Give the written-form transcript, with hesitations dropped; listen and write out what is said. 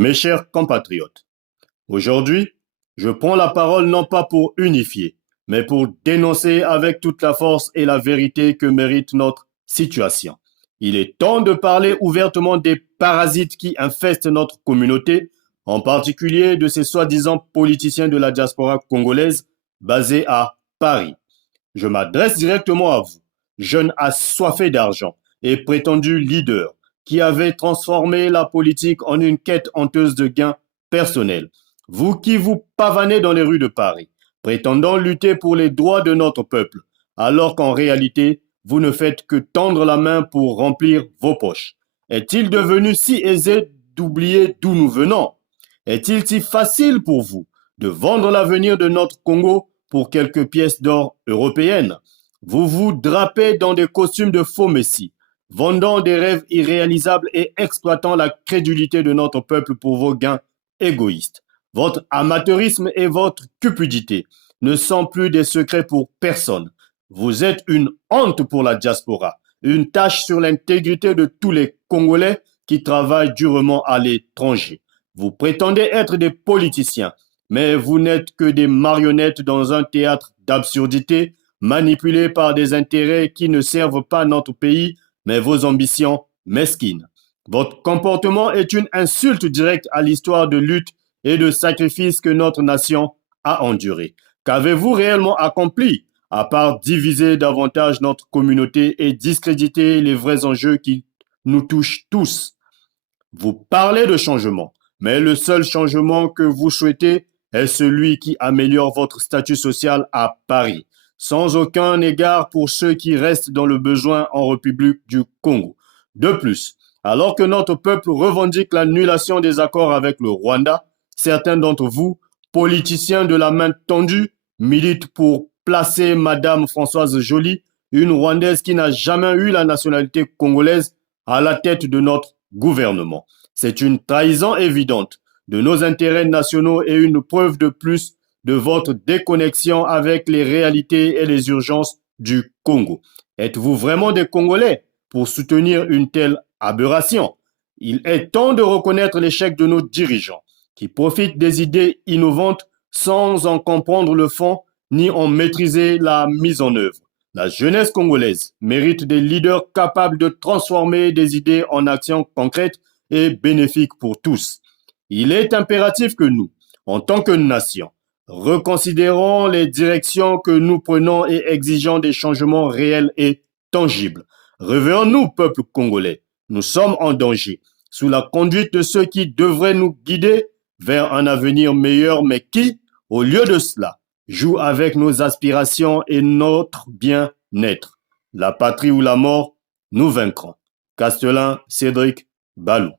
Mes chers compatriotes, aujourd'hui, je prends la parole non pas pour unifier, mais pour dénoncer avec toute la force et la vérité que mérite notre situation. Il est temps de parler ouvertement des parasites qui infestent notre communauté, en particulier de ces soi-disant politiciens de la diaspora congolaise basés à Paris. Je m'adresse directement à vous, jeunes assoiffés d'argent et prétendus leaders qui avez transformé la politique en une quête honteuse de gains personnels. Vous qui vous pavanez dans les rues de Paris, prétendant lutter pour les droits de notre peuple, alors qu'en réalité, vous ne faites que tendre la main pour remplir vos poches. Est-il devenu si aisé d'oublier d'où nous venons? Est-il si facile pour vous de vendre l'avenir de notre Congo pour quelques pièces d'or européennes? Vous vous drapez dans des costumes de faux messies, vendant des rêves irréalisables et exploitant la crédulité de notre peuple pour vos gains égoïstes. Votre amateurisme et votre cupidité ne sont plus des secrets pour personne. Vous êtes une honte pour la diaspora, une tache sur l'intégrité de tous les Congolais qui travaillent durement à l'étranger. Vous prétendez être des politiciens, mais vous n'êtes que des marionnettes dans un théâtre d'absurdité, manipulés par des intérêts qui ne servent pas notre pays, mais vos ambitions mesquines. Votre comportement est une insulte directe à l'histoire de lutte et de sacrifice que notre nation a enduré. Qu'avez-vous réellement accompli, à part diviser davantage notre communauté et discréditer les vrais enjeux qui nous touchent tous? Vous parlez de changement, mais le seul changement que vous souhaitez est celui qui améliore votre statut social à Paris, sans aucun égard pour ceux qui restent dans le besoin en République du Congo. De plus, alors que notre peuple revendique l'annulation des accords avec le Rwanda, certains d'entre vous, politiciens de la main tendue, militent pour placer Madame Françoise Joly, une Rwandaise qui n'a jamais eu la nationalité congolaise, à la tête de notre gouvernement. C'est une trahison évidente de nos intérêts nationaux et une preuve de plus de votre déconnexion avec les réalités et les urgences du Congo. Êtes-vous vraiment des Congolais pour soutenir une telle aberration? Il est temps de reconnaître l'échec de nos dirigeants qui profitent des idées innovantes sans en comprendre le fond ni en maîtriser la mise en œuvre. La jeunesse congolaise mérite des leaders capables de transformer des idées en actions concrètes et bénéfiques pour tous. Il est impératif que nous, en tant que nation, reconsidérons les directions que nous prenons et exigeons des changements réels et tangibles. Réveillons-nous, peuple congolais. Nous sommes en danger, sous la conduite de ceux qui devraient nous guider vers un avenir meilleur, mais qui, au lieu de cela, jouent avec nos aspirations et notre bien-être. La patrie ou la mort, nous vaincrons. Castellan Cédric Balou.